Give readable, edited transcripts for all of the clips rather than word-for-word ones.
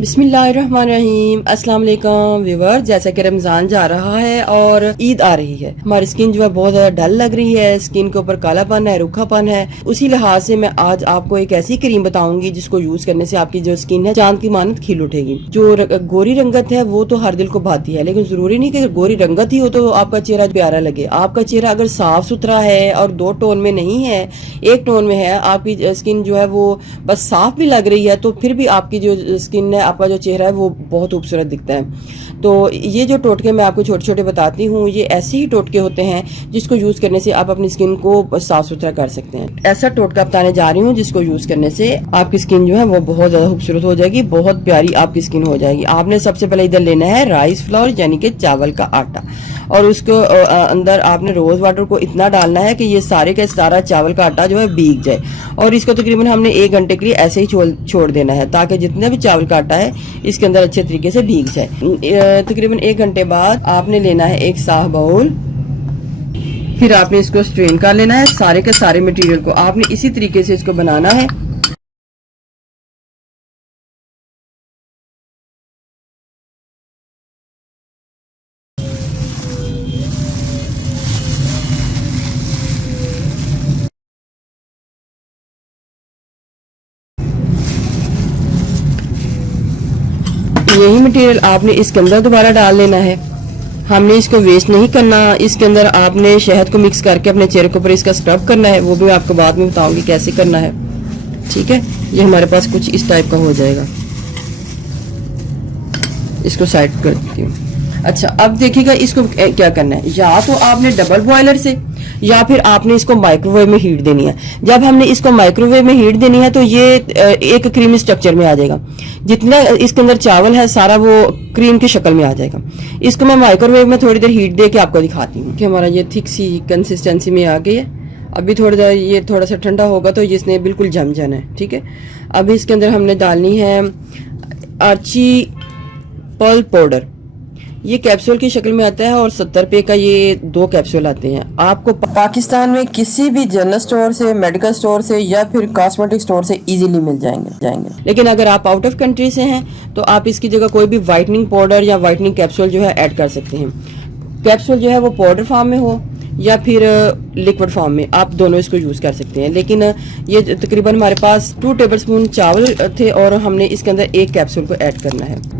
बिस्मिल्लाहिर्रहमानिर्रहीम। अस्सलाम वालेकुम व्यूअर्स, जैसा कि रमजान जा रहा है और ईद आ रही है, हमारी स्किन जो है बहुत ज्यादा डल लग रही है, स्किन के ऊपर कालापन है, रूखापन है। उसी लिहाज से मैं आज आपको एक ऐसी क्रीम बताऊंगी जिसको यूज करने से आपकी जो स्किन है चांद की मानत खिल उठेगी। जो गोरी रंगत है वो तो हर दिल को भाती है, लेकिन जरूरी नहीं कि गोरी रंगत ही हो तो आपका चेहरा प्यारा लगे। आपका चेहरा अगर साफ सुथरा है और दो टोन में नहीं है, एक टोन में है, आपकी स्किन जो है वो बस साफ भी लग रही है, तो फिर भी आपकी जो स्किन है, आपका जो चेहरा है वो बहुत खूबसूरत दिखता है। तो ये जो टोटके मैं आपको छोटे छोटे बताती हूँ, ये ऐसे ही टोटके होते हैं जिसको यूज करने से आप अपनी स्किन को साफ सुथरा कर सकते हैं। ऐसा टोटका बताने जा रही हूँ जिसको यूज करने से आपकी स्किन जो है वो बहुत ज्यादा खूबसूरत हो जाएगी, बहुत प्यारी आपकी स्किन हो जाएगी। आपने सबसे पहले इधर लेना है राइस फ्लोर यानी कि चावल का आटा, और उसको अंदर आपने रोज वाटर को इतना डालना है कि ये सारे का सारा चावल का आटा जो है भीग जाए, और इसको तकरीबन हमने 1 घंटे के लिए ऐसे ही छोड़ देना है ताकि जितना भी चावल का आटा है इसके अंदर अच्छे तरीके से भीग जाए। तकरीबन 1 घंटे बाद आपने लेना है एक साफ बाउल, फिर आपने इसको स्ट्रेन कर लेना है। सारे के सारे मटेरियल को आपने इसी तरीके से इसको बनाना है। यही मटेरियल आपने इसके अंदर दोबारा डाल लेना है। हमने इसको वेस्ट नहीं करना। इसके अंदर आपने शहद को मिक्स करके अपने चेहरे के ऊपर इसका स्क्रब करना है, वो भी मैं आपको बाद में बताऊंगी कैसे करना है। ठीक है, ये हमारे पास कुछ इस टाइप का हो जाएगा। इसको साइड कर देती हूँ। अच्छा, अब देखिएगा इसको क्या करना है। या तो आपने डबल बॉयलर से या फिर आपने इसको माइक्रोवेव में हीट देनी है। जब हमने इसको माइक्रोवेव में हीट देनी है तो ये एक क्रीमी स्ट्रक्चर में आ जाएगा। जितना इसके अंदर चावल है सारा वो क्रीम की शक्ल में आ जाएगा। इसको मैं माइक्रोवेव में थोड़ी देर हीट दे के आपको दिखाती हूँ कि हमारा ये थिक सी कंसिस्टेंसी में आ गई है। अभी थोड़ी देर ये थोड़ा सा ठंडा होगा तो इसने बिल्कुल जम जाना है। ठीक है, अभी इसके अंदर हमने डालनी है आर्ची पर्ल पाउडर। ये कैप्सूल की शक्ल में आता है और 70 रुपए का ये 2 कैप्सूल आते हैं। आपको पाकिस्तान में किसी भी जनरल स्टोर से, मेडिकल स्टोर से या फिर कॉस्मेटिक स्टोर से इजीली मिल जाएंगे। लेकिन अगर आप आउट ऑफ कंट्री से हैं तो आप इसकी जगह कोई भी वाइटनिंग पाउडर या वाइटनिंग कैप्सूल जो है ऐड कर सकते हैं। कैप्सूल जो है वो पाउडर फॉर्म में हो या फिर लिक्विड फॉर्म में, आप दोनों इसको यूज कर सकते हैं। लेकिन ये तकरीबन हमारे पास 2 टेबलस्पून चावल थे और हमने इसके अंदर 1 कैप्सूल को ऐड करना है।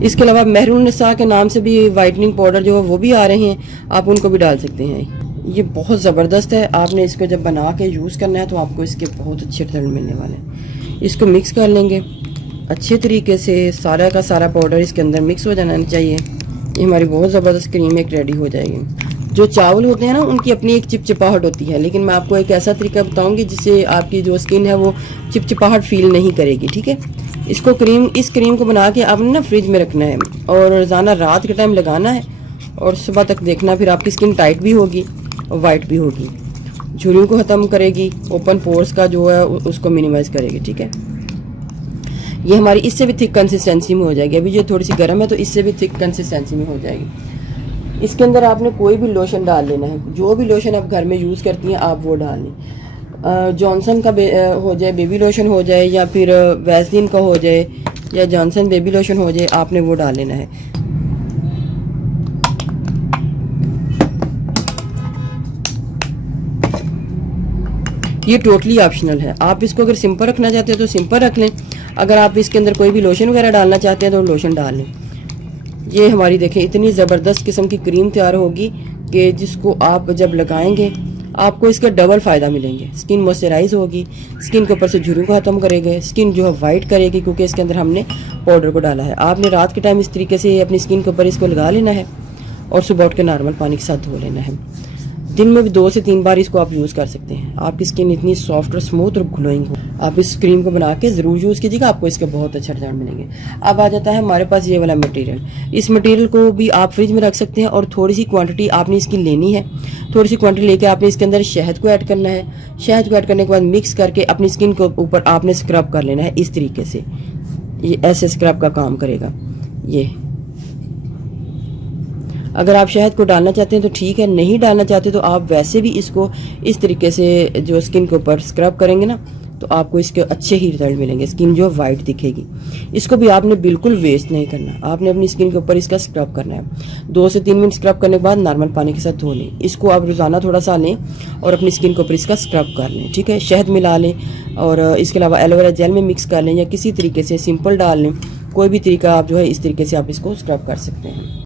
इसके अलावा महरून निसा के नाम से भी वाइटनिंग पाउडर जो है वो भी आ रहे हैं, आप उनको भी डाल सकते हैं। ये बहुत ज़बरदस्त है। आपने इसको जब बना के यूज़ करना है तो आपको इसके बहुत अच्छे रिजल्ट मिलने वाले हैं। इसको मिक्स कर लेंगे अच्छे तरीके से। सारा का सारा पाउडर इसके अंदर मिक्स हो जाना चाहिए। ये हमारी बहुत ज़बरदस्त क्रीम एक रेडी हो जाएगी। जो चावल होते हैं ना, उनकी अपनी एक चिपचिपाहट होती है, लेकिन मैं आपको एक ऐसा तरीका बताऊंगी जिससे आपकी जो स्किन है वो चिपचिपाहट फील नहीं करेगी। ठीक है, इस क्रीम को बना के आपने ना फ्रिज में रखना है और रोज़ाना रात के टाइम लगाना है और सुबह तक देखना, फिर आपकी स्किन टाइट भी होगी और वाइट भी होगी। झुर्रियों को ख़त्म करेगी, ओपन पोर्स का जो है उसको मिनिमाइज करेगी। ठीक है, ये हमारी इससे भी थिक कंसिस्टेंसी में हो जाएगी। अभी ये थोड़ी सी गर्म है तो इससे भी थिक कंसिस्टेंसी में हो जाएगी। इसके अंदर आपने कोई भी लोशन डाल लेना है। जो भी लोशन आप घर में यूज़ करती हैं आप वो डाल लें। जॉनसन का हो जाए, बेबी लोशन हो जाए, या फिर वैसलीन का हो जाए, या जॉनसन बेबी लोशन हो जाए, आपने वो डाल लेना है। ये टोटली ऑप्शनल है। आप इसको अगर सिंपल रखना चाहते हैं तो सिंपल रख लें। अगर आप इसके अंदर कोई भी लोशन वगैरह डालना चाहते हैं तो लोशन डाल लें। ये हमारी देखें इतनी ज़बरदस्त किस्म की क्रीम तैयार होगी कि जिसको आप जब लगाएंगे आपको इसका डबल फ़ायदा मिलेंगे। स्किन मॉइस्चराइज होगी, स्किन के ऊपर से झुर्रियों को ख़त्म करेगा, स्किन जो है वाइट करेगी क्योंकि इसके अंदर हमने पाउडर को डाला है। आपने रात के टाइम इस तरीके से अपनी स्किन के ऊपर इसको लगा लेना है और सुबह उठ के नॉर्मल पानी के साथ धो लेना है। दिन में भी 2 से 3 बार इसको आप यूज़ कर सकते हैं। आपकी स्किन इतनी सॉफ्ट और स्मूथ और ग्लोइंग हो। आप इस क्रीम को बना के ज़रूर यूज़ कीजिएगा, आपको इसके बहुत अच्छे रिजल्ट मिलेंगे। अब आ जाता है हमारे पास ये वाला मटेरियल। इस मटेरियल को भी आप फ्रिज में रख सकते हैं और थोड़ी सी क्वांटिटी आपने इसकी लेनी है। थोड़ी सी क्वांटिटी लेके आपने इसके अंदर शहद को ऐड करना है। शहद को ऐड करने के बाद मिक्स करके अपनी स्किन के ऊपर आपने स्क्रब कर लेना है इस तरीके से। ये ऐसे स्क्रब का काम करेगा। ये अगर आप शहद को डालना चाहते हैं तो ठीक है, नहीं डालना चाहते तो आप वैसे भी इसको इस तरीके से जो स्किन के ऊपर स्क्रब करेंगे ना तो आपको इसके अच्छे ही रिजल्ट मिलेंगे, स्किन जो वाइट दिखेगी। इसको भी आपने बिल्कुल वेस्ट नहीं करना, आपने अपनी स्किन के ऊपर इसका स्क्रब करना है। 2 से 3 मिनट स्क्रब करने के बाद नॉर्मल पानी के साथ धो लें। इसको आप रोज़ाना थोड़ा सा लें और अपनी स्किन के ऊपर इसका स्क्रब कर लें, ठीक है। शहद मिला लें और इसके अलावा एलोवेरा जेल में मिक्स कर लें या किसी तरीके से सिंपल डाल लें, कोई भी तरीका आप जो है इस तरीके से आप इसको स्क्रब कर सकते हैं।